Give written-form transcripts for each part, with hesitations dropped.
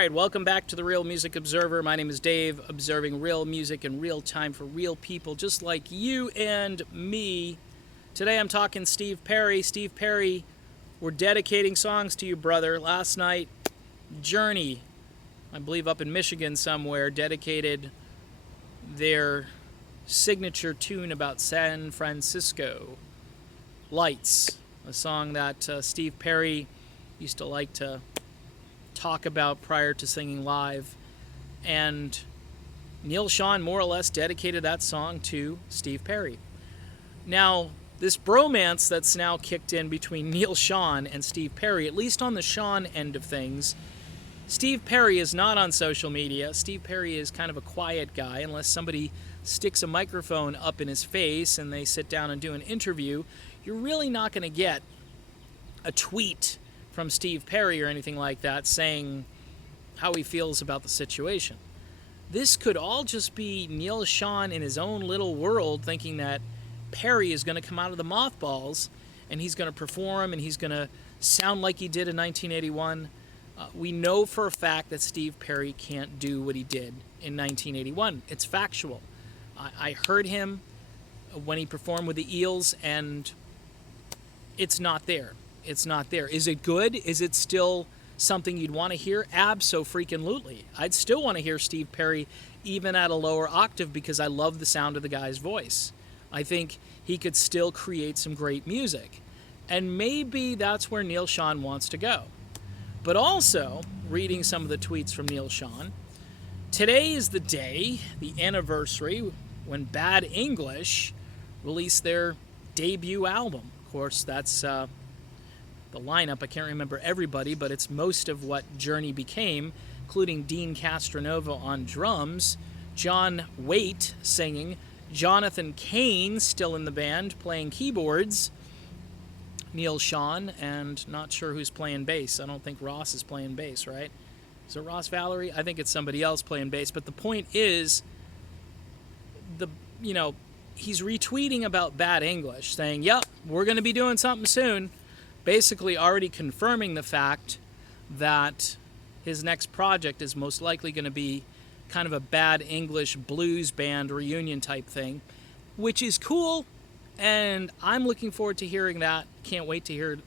right, welcome back to the Real Music Observer. My name is Dave, observing real music in real time for real people just like you and me. Today I'm talking Steve Perry. Steve Perry, we're dedicating songs to you, brother. Last night, Journey, I believe up in Michigan somewhere, dedicated their signature tune about San Francisco, Lights, a song that Steve Perry used to like to talk about prior to singing live. And Neal Schon more or less dedicated that song to Steve Perry. Now, this bromance that's now kicked in between Neal Schon and Steve Perry, at least on the Schon end of things, Steve Perry is not on social media. Steve Perry is kind of a quiet guy unless somebody sticks a microphone up in his face and they sit down and do an interview. You're really not going to get a tweet from Steve Perry or anything like that saying how he feels about the situation. This could all just be Neal Schon in his own little world thinking that Perry is going to come out of the mothballs and he's going to perform and he's going to sound like he did in 1981. We know for a fact that Steve Perry can't do what he did in 1981. It's factual. I heard him when he performed with the Eels, and it's not there. It's not there. Is it good? Is it still something you'd want to hear? Abso-freaking-lutely. I'd still want to hear Steve Perry even at a lower octave because I love the sound of the guy's voice. I think he could still create some great music. And maybe that's where Neal Schon wants to go. But also, reading some of the tweets from Neal Schon, today is the day, the anniversary, when Bad English released their debut album. Of course, that's the lineup. I can't remember everybody, but it's most of what Journey became, including Dean Castronova on drums, John Waite singing, Jonathan Cain still in the band playing keyboards, Neal Schon, and not sure who's playing bass. I don't think Ross is playing bass, right? Is it Ross Valerie? I think it's somebody else playing bass. But the point is, he's retweeting about Bad English, saying, yep, we're going to be doing something soon. Basically already confirming the fact that his next project is most likely going to be kind of a Bad English blues band reunion type thing, which is cool, and I'm looking forward to hearing that. Can't wait to hear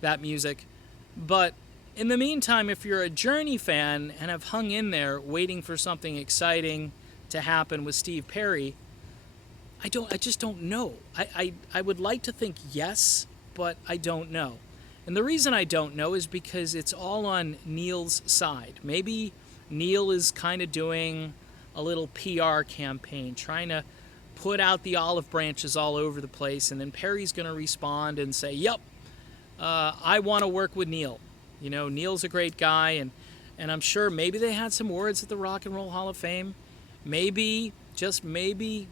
that music. But in the meantime, if you're a Journey fan and have hung in there waiting for something exciting to happen with Steve Perry, I just don't know. I would like to think yes, but I don't know. And the reason I don't know is because it's all on Neal's side. Maybe Neal is kind of doing a little PR campaign, trying to put out the olive branches all over the place, and then Perry's going to respond and say, yep, I want to work with Neal. You know, Neal's a great guy, and I'm sure maybe they had some words at the Rock and Roll Hall of Fame. Maybe, just maybe,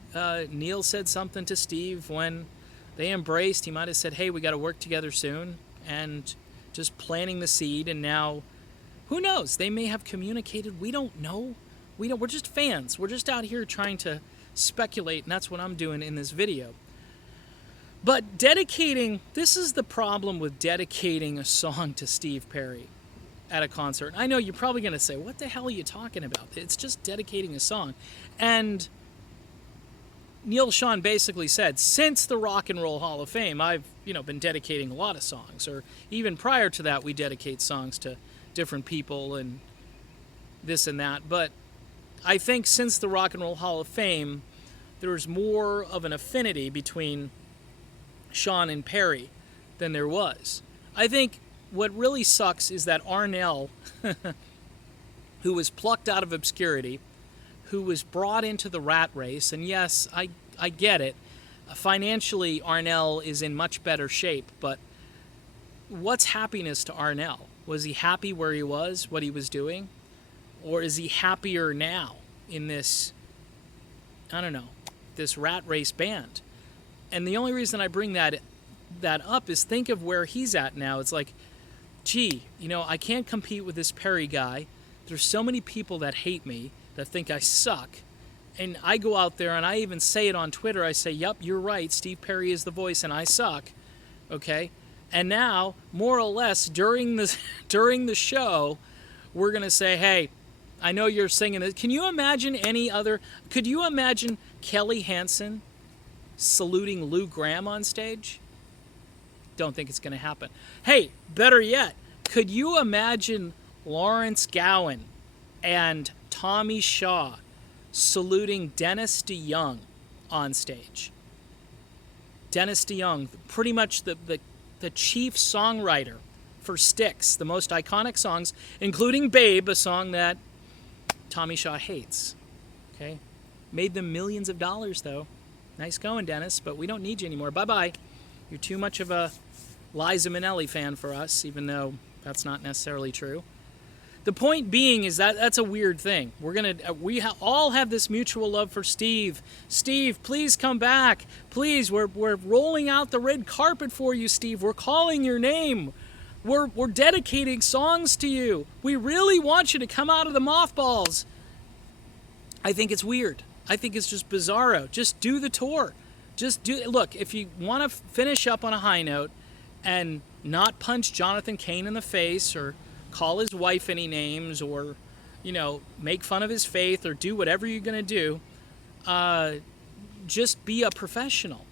Neal said something to Steve when they embraced. He might have said, hey, we got to work together soon, and just planting the seed. And now, who knows? They may have communicated. We don't know. We're just fans. We're just out here trying to speculate, and that's what I'm doing in this video. But this is the problem with dedicating a song to Steve Perry at a concert. I know you're probably going to say, what the hell are you talking about? It's just dedicating a song. And Neal Schon basically said, since the Rock and Roll Hall of Fame, I've been dedicating a lot of songs. Or even prior to that, we dedicate songs to different people and this and that. But I think since the Rock and Roll Hall of Fame, there's more of an affinity between Schon and Perry than there was. I think what really sucks is that Arnell, who was plucked out of obscurity, who was brought into the rat race, and yes, I get it. Financially, Arnell is in much better shape, but what's happiness to Arnell? Was he happy where he was, what he was doing? Or is he happier now in this, this rat race band? And the only reason I bring that up is think of where he's at now. It's like, gee, I can't compete with this Perry guy. There's so many people that hate me, that think I suck. And I go out there and I even say it on Twitter. I say, yep, you're right. Steve Perry is the voice and I suck. Okay? And now, more or less, during the show, we're going to say, hey, I know you're singing it. Can you imagine could you imagine Kelly Hansen saluting Lou Gramm on stage? Don't think it's going to happen. Hey, better yet, could you imagine Lawrence Gowan and Tommy Shaw saluting Dennis DeYoung on stage? Dennis DeYoung, pretty much the chief songwriter for Styx, the most iconic songs, including Babe, a song that Tommy Shaw hates. Okay? Made them millions of dollars, though. Nice going, Dennis, but we don't need you anymore. Bye-bye. You're too much of a Liza Minnelli fan for us, even though that's not necessarily true. The point being is that that's a weird thing. We all have this mutual love for Steve. Steve, please come back. Please, we're rolling out the red carpet for you, Steve. We're calling your name. We're dedicating songs to you. We really want you to come out of the mothballs. I think it's weird. I think it's just bizarro. Just do the tour. Look, if you want to finish up on a high note and not punch Jonathan Cain in the face or call his wife any names or, make fun of his faith or do whatever you're going to do, just be a professional.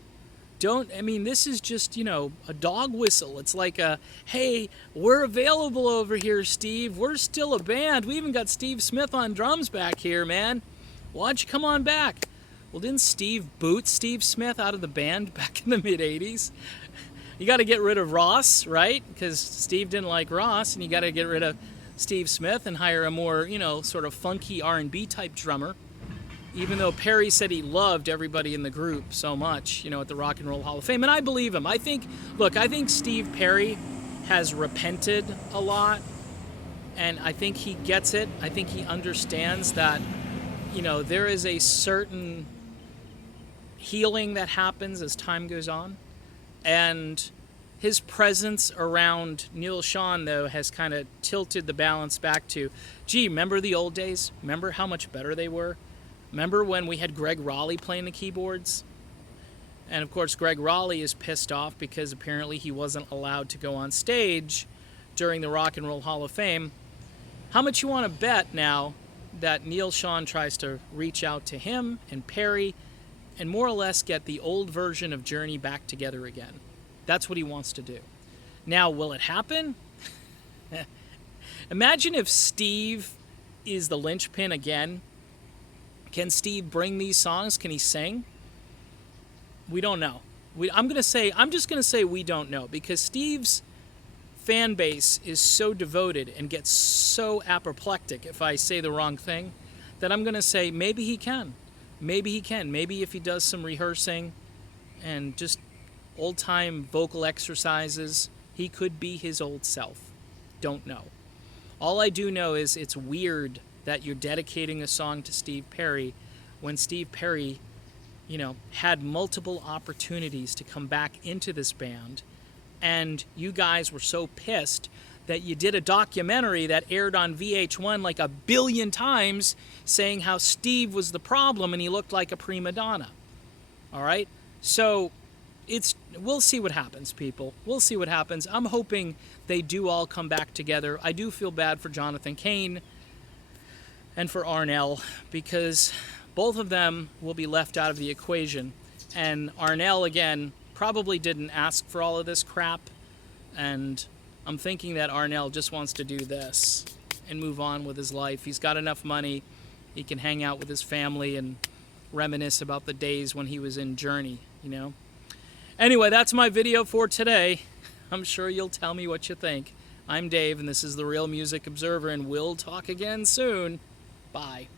This is just, a dog whistle. It's like hey, we're available over here, Steve. We're still a band. We even got Steve Smith on drums back here, man. Why don't you come on back? Well, didn't Steve boot Steve Smith out of the band back in the mid-'80s? You got to get rid of Ross, right? Because Steve didn't like Ross, and you got to get rid of Steve Smith and hire a more, sort of funky R&B type drummer. Even though Perry said he loved everybody in the group so much, at the Rock and Roll Hall of Fame. And I believe him. I think Steve Perry has repented a lot, and I think he gets it. I think he understands that, there is a certain healing that happens as time goes on. And his presence around Neal Schon, though, has kind of tilted the balance back to, gee, remember the old days? Remember how much better they were? Remember when we had Greg Raleigh playing the keyboards? And, of course, Greg Raleigh is pissed off because apparently he wasn't allowed to go on stage during the Rock and Roll Hall of Fame. How much you want to bet now that Neal Schon tries to reach out to him and Perry and more or less get the old version of Journey back together again? That's what he wants to do. Now, will it happen? Imagine if Steve is the linchpin again. Can Steve bring these songs? Can he sing? We don't know. I'm just going to say we don't know, because Steve's fan base is so devoted and gets so apoplectic if I say the wrong thing that I'm going to say maybe he can. Maybe he can. Maybe if he does some rehearsing and just old-time vocal exercises, he could be his old self. Don't know. All I do know is it's weird that you're dedicating a song to Steve Perry when Steve Perry, had multiple opportunities to come back into this band, and you guys were so pissed that you did a documentary that aired on VH1 like 1 billion times saying how Steve was the problem and he looked like a prima donna. All right? So we'll see what happens, people. We'll see what happens. I'm hoping they do all come back together. I do feel bad for Jonathan Cain and for Arnell, because both of them will be left out of the equation. And Arnell, again, probably didn't ask for all of this crap, and I'm thinking that Arnell just wants to do this and move on with his life. He's got enough money. He can hang out with his family and reminisce about the days when he was in Journey, Anyway, that's my video for today. I'm sure you'll tell me what you think. I'm Dave, and this is The Real Music Observer, and we'll talk again soon. Bye.